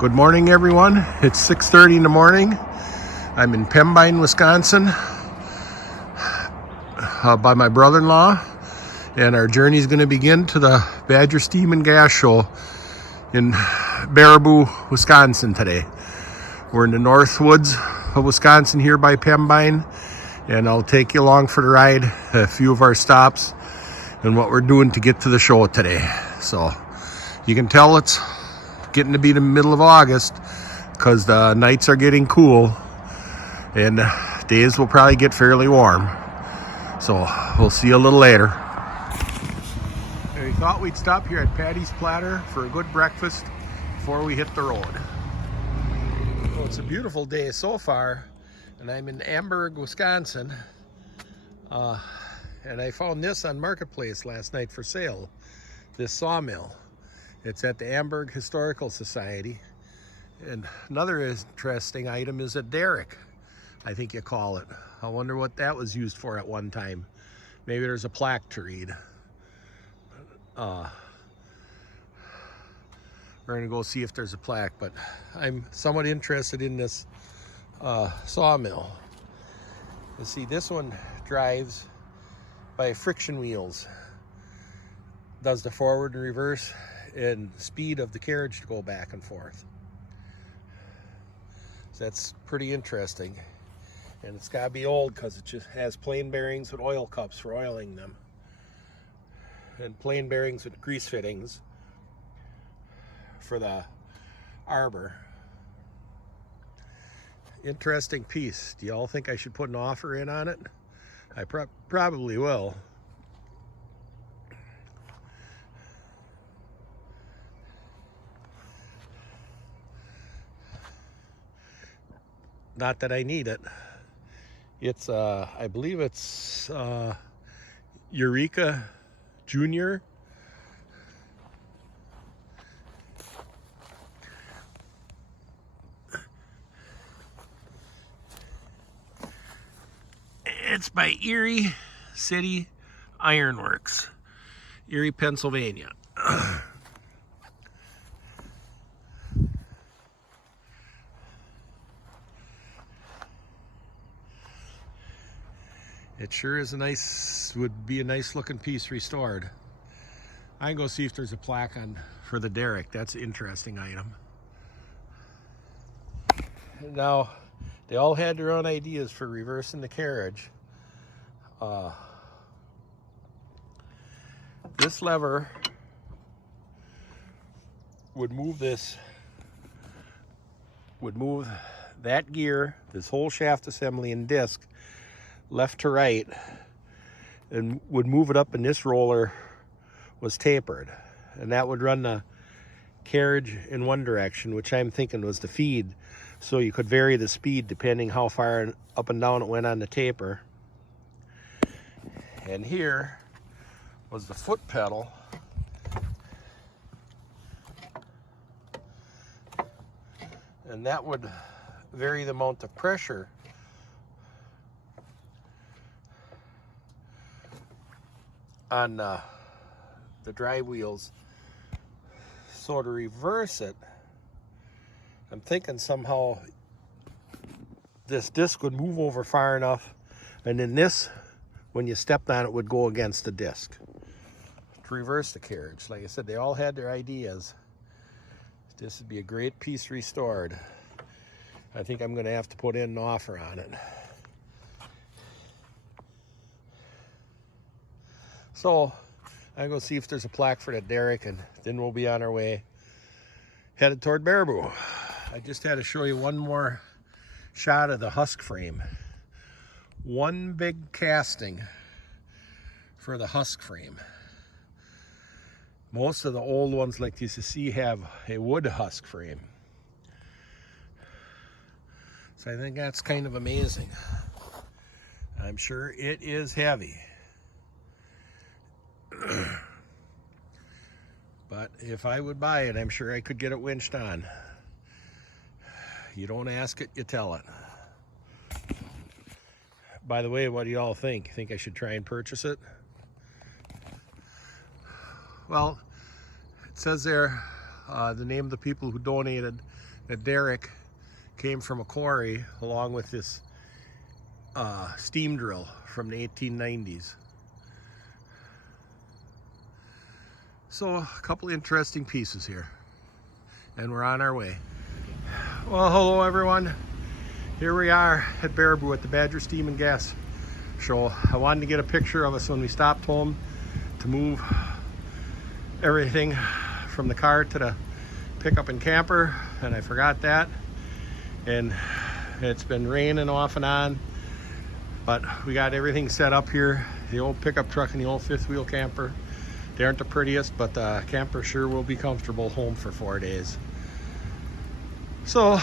Good morning, everyone. It's 6:30 in the morning. I'm in Pembine, Wisconsin, by my brother-in-law, and our journey is going to begin to the Badger Steam and Gas Show in Baraboo, Wisconsin today. We're in the north woods of Wisconsin here by Pembine, and I'll take you along for the ride, a few of our stops, and what we're doing to get to the show today. So you can tell it's getting to be the middle of August because the nights are getting cool and days will probably get fairly warm. So we'll see you a little later. We thought we'd stop here at Patty's Platter for a good breakfast before we hit the road. Well, it's a beautiful day so far, and I'm in Amberg, Wisconsin. And I found this on Marketplace last night for sale, this sawmill. It's at the Amberg Historical Society. And another interesting item is a derrick, I think you call it. I wonder what that was used for at one time. Maybe there's a plaque to read. We're gonna go see if there's a plaque, but I'm somewhat interested in this sawmill. You see, this one drives by friction wheels. Does the forward and reverse and speed of the carriage to go back and forth. So that's pretty interesting. And it's got to be old because it just has plain bearings with oil cups for oiling them. And plain bearings with grease fittings for the arbor. Interesting piece. Do y'all think I should put an offer in on it? I probably will. Not that I need it. It's I believe it's Eureka Junior. It's by Erie City Ironworks, Erie, Pennsylvania. It sure is would be a nice looking piece restored. I can go see if there's a plaque for the derrick. That's an interesting item. Now, they all had their own ideas for reversing the carriage. This lever would move that gear, this whole shaft assembly and disc, left to right, and would move it up, and this roller was tapered, and that would run the carriage in one direction, which I'm thinking was the feed, so you could vary the speed depending how far up and down it went on the taper. And here was the foot pedal, and that would vary the amount of pressure on the drive wheels. So to reverse it, I'm thinking somehow this disc would move over far enough, and then this, when you stepped on it, would go against the disc to reverse the carriage. Like I said, they all had their ideas. This would be a great piece restored. I think I'm going to have to put in an offer on it. So I'm going to see if there's a plaque for that derrick, and then we'll be on our way headed toward Baraboo. I just had to show you one more shot of the husk frame. One big casting for the husk frame. Most of the old ones like this you see have a wood husk frame. So I think that's kind of amazing. I'm sure it is heavy. But if I would buy it, I'm sure I could get it winched on. You don't ask it, you tell it. By the way, what do you all think? Think I should try and purchase it? Well, it says there the name of the people who donated that derrick came from a quarry along with this steam drill from the 1890s. So a couple interesting pieces here, and we're on our way. Well, hello everyone. Here we are at Baraboo at the Badger Steam and Gas Show. I wanted to get a picture of us when we stopped home to move everything from the car to the pickup and camper, and I forgot that. And it's been raining off and on, but we got everything set up here. The old pickup truck and the old fifth wheel camper, they aren't the prettiest, but the camper sure will be comfortable home for 4 days. So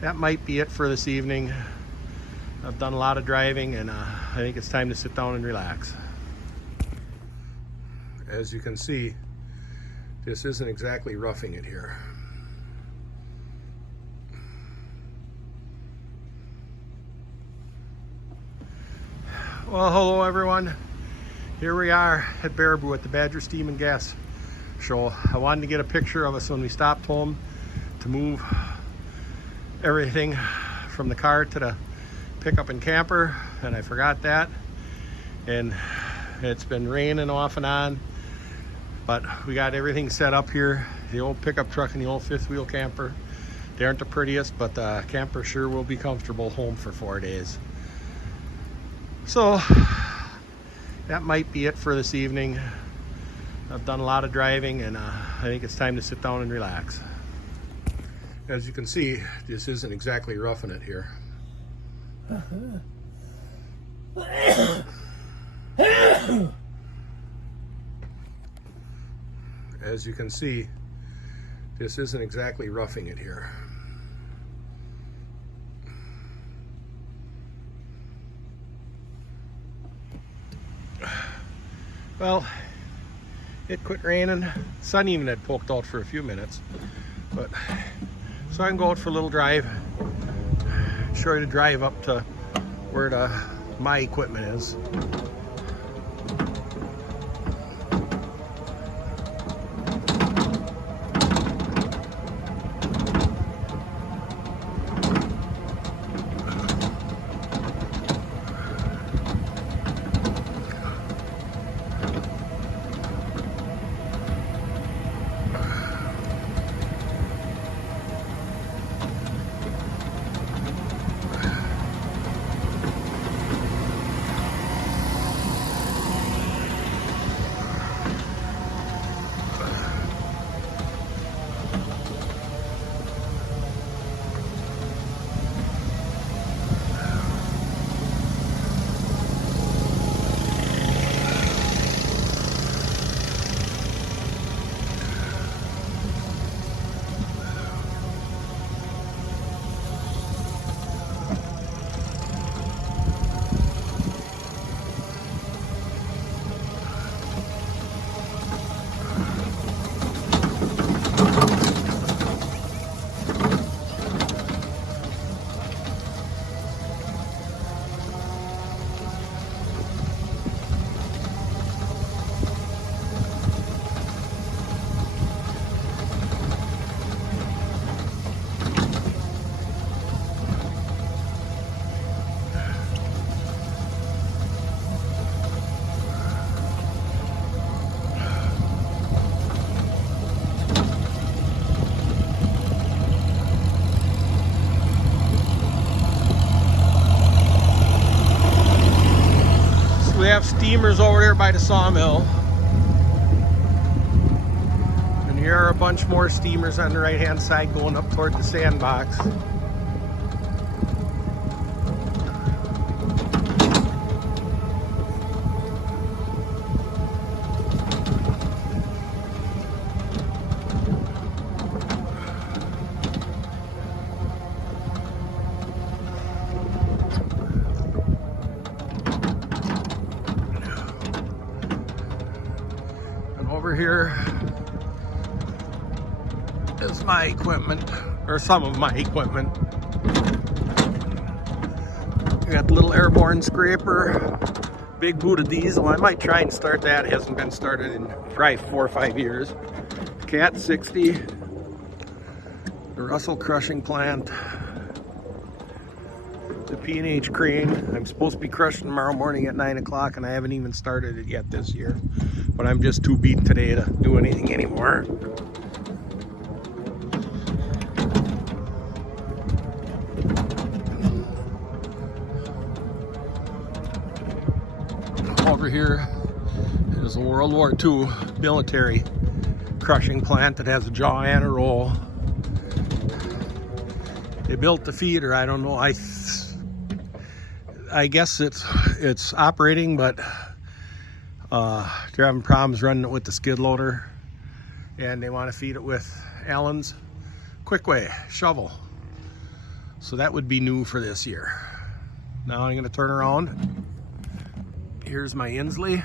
that might be it for this evening. I've done a lot of driving, and I think it's time to sit down and relax. As you can see, this isn't exactly roughing it here. Well, hello everyone. Here we are at Baraboo at the Badger Steam and Gas Show. I wanted to get a picture of us when we stopped home to move everything from the car to the pickup and camper, and I forgot that. And it's been raining off and on, but we got everything set up here. The old pickup truck and the old fifth wheel camper, they aren't the prettiest, but the camper sure will be comfortable home for 4 days. So that might be it for this evening. I've done a lot of driving, and I think it's time to sit down and relax. As you can see, this isn't exactly roughing it here. As you can see, this isn't exactly roughing it here. Well, it quit raining. Sun even had poked out for a few minutes, but so I can go out for a little drive, show you the drive up to where my equipment is. We have steamers over there by the sawmill, and here are a bunch more steamers on the right hand side going up toward the sandbox. Over here is my equipment, or some of my equipment. We got the little airborne scraper, big Buddha diesel. I might try and start that. It hasn't been started in probably 4 or 5 years. Cat 60. The Russell crushing plant. The P&H crane. I'm supposed to be crushing tomorrow morning at 9 o'clock and I haven't even started it yet this year. But I'm just too beat today to do anything anymore. Over here is a World War II military crushing plant that has a jaw and a roll. They built the feeder. I don't know. I guess it's operating, but they're having problems running it with the skid loader, and they want to feed it with Allen's Quickway shovel. So that would be new for this year. Now I'm going to turn around. Here's my Inslee.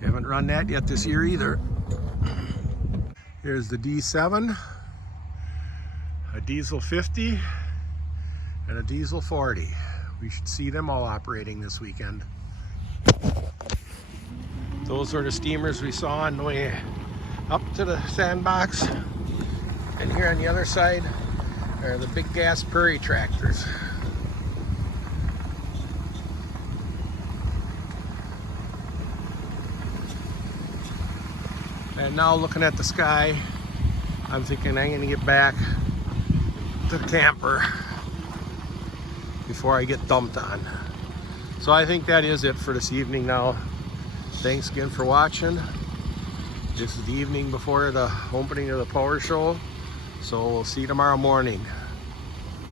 Haven't run that yet this year either. Here's the D7, a diesel 50, and a diesel 40. We should see them all operating this weekend. Those are the steamers we saw on the way up to the sandbox. And here on the other side are the big gas prairie tractors. And now looking at the sky, I'm thinking I'm gonna get back to the camper before I get dumped on. So I think that is it for this evening now. Thanks again for watching. This is the evening before the opening of the power show. So we'll see you tomorrow morning.